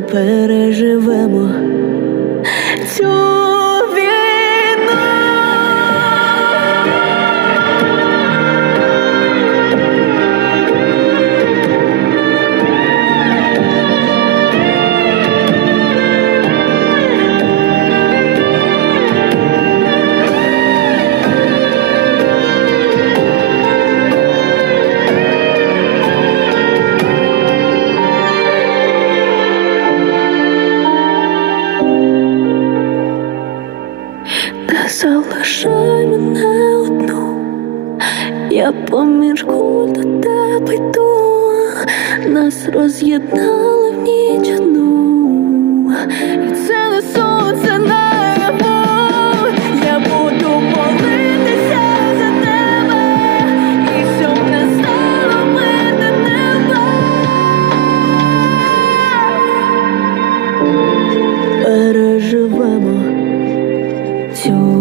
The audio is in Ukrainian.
Знай, переживемо залишай мене одну, я поміж куль до тебе йду, нас роз'єднали в ніч одну, це не сон, це я буду молитися за тебе, і щоб не стало мирне небо. Переживемо цю